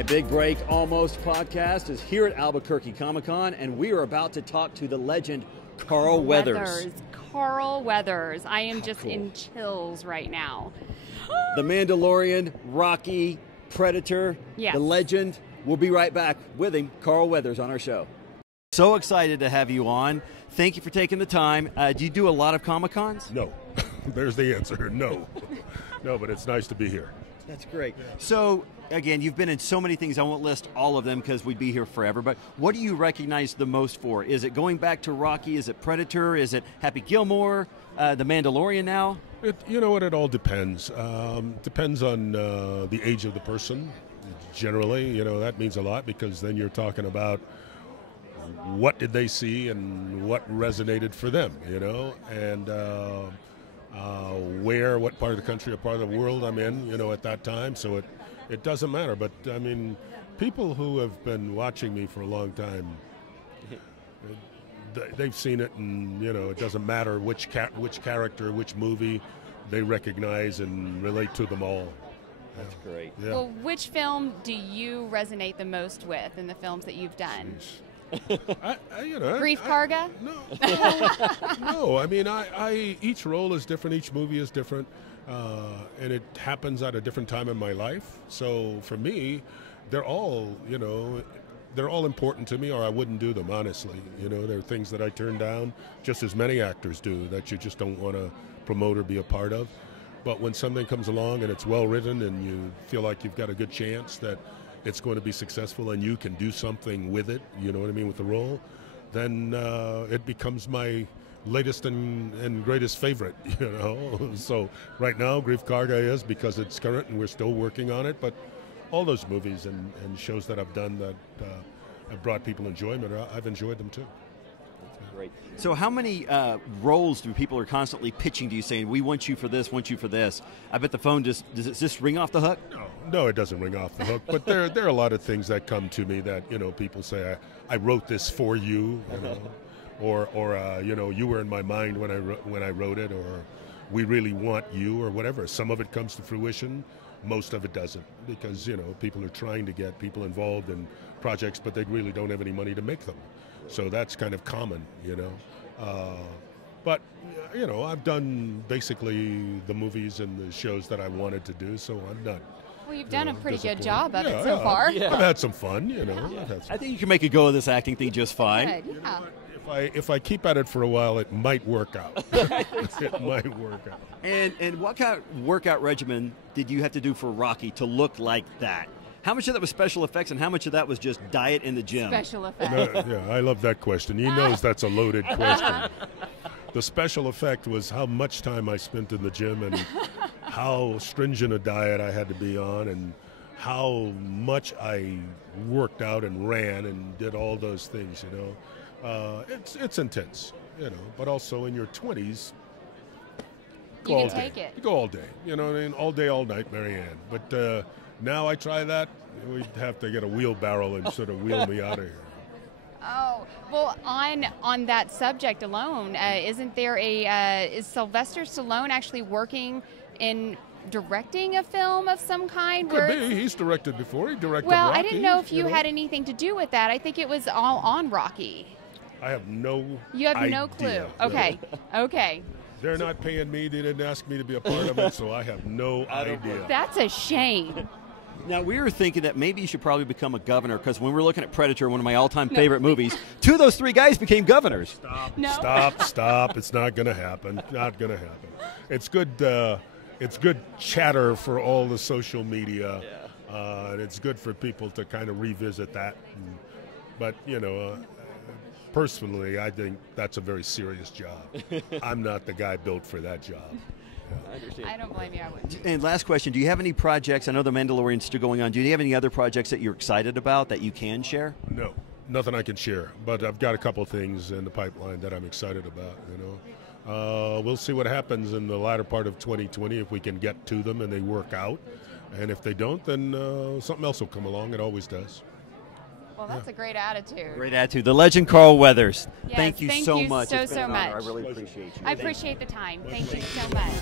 My Big Break Almost podcast is here at Albuquerque Comic Con, and we are about to talk to the legend Carl Weathers. Carl Weathers. I am just in chills right now. The Mandalorian, Rocky, Predator, yes. The legend. We'll be right back with him, Carl Weathers, on our show. So excited to have you on. Thank you for taking the time. Do you do a lot of Comic Cons? No. There's the answer. No. No, but it's nice to be here. That's great. So, again, you've been in so many things. I won't list all of them because we'd be here forever. But what do you recognize the most for? Is it going back to Rocky? Is it Predator? Is it Happy Gilmore? The Mandalorian now? You know what? It all depends. Depends on the age of the person. Generally, you know, that means a lot because then you're talking about what did they see and what resonated for them, you know, and what part of the country or part of the world I'm in, you know, at that time. So it doesn't matter. But, I mean, people who have been watching me for a long time, they've seen it, and, you know, it doesn't matter which character, which movie, they recognize and relate to them all. That's great. Yeah. Well, which film do you resonate the most with in the films that you've done? Grief Karga? No. I mean, each role is different. Each movie is different, and it happens at a different time in my life. So for me, they're all, you know, they're all important to me, or I wouldn't do them. Honestly, you know, there are things that I turn down, just as many actors do, that you just don't want to promote or be a part of. But when something comes along and it's well written, and you feel like you've got a good chance that it's going to be successful and you can do something with it, you know what I mean, with the role, then it becomes my latest and greatest favorite, you know. So right now, Grief Karga is, because it's current and we're still working on it, but all those movies and shows that I've done that have brought people enjoyment, I've enjoyed them too. Great. So how many roles do people are constantly pitching to you saying, we want you for this, want you for this? I bet the phone does it just ring off the hook? No, it doesn't ring off the hook. But there are a lot of things that come to me that, you know, people say, I wrote this for you, you know, or you know, you were in my mind when I wrote it, or we really want you, or whatever. Some of it comes to fruition. Most of it doesn't, because, you know, people are trying to get people involved in projects, but they really don't have any money to make them. So that's kind of common, you know. But, you know, I've done basically the movies and the shows that I wanted to do, so I'm not. Well, you've done a pretty good job of it so far. Yeah. I've had some fun, you know. Yeah. I think you can make a go of this acting thing just fine. Good, yeah. You know what? If I keep at it for a while, it might work out. It might work out. And what kind of workout regimen did you have to do for Rocky to look like that? How much of that was special effects, and how much of that was just diet in the gym? Special effects. Yeah, I love that question. He knows that's a loaded question. The special effect was how much time I spent in the gym and how stringent a diet I had to be on, and how much I worked out and ran and did all those things, you know. It's intense, you know, but also in your 20s, you can take it. You go all day, you know what I mean? All day, all night, Marianne. But now I try that, we'd have to get a wheelbarrow and sort of wheel me out of here. Oh, well, on that subject alone, isn't there is Sylvester Stallone actually working in directing a film of some kind? Could be. He's directed before. He directed Well, Rocky, I didn't know if you had anything to do with that. I think it was all on Rocky. I have no You have idea. no clue. Okay, okay. They're not paying me. They didn't ask me to be a part of it, so I have no idea. That's a shame. Now, we were thinking that maybe you should probably become a governor, because when we're looking at Predator, one of my all-time favorite movies, two of those three guys became governors. Stop. It's not going to happen. Not going to happen. It's good chatter for all the social media. Yeah. And it's good for people to kind of revisit that. But, you know, personally, I think that's a very serious job. I'm not the guy built for that job. I understand. I don't blame you. I wouldn't. And last question, do you have any projects, I know The Mandalorian's still going on, do you have any other projects that you're excited about that you can share? No, nothing I can share, but I've got a couple things in the pipeline that I'm excited about, you know. We'll see what happens in the latter part of 2020 if we can get to them and they work out. And if they don't, then something else will come along. It always does. Well, that's a great attitude. Great attitude. The legend Carl Weathers. Yes, thank you so much. So It's been an honor. much. I really appreciate you. I appreciate the time. Thank you so much.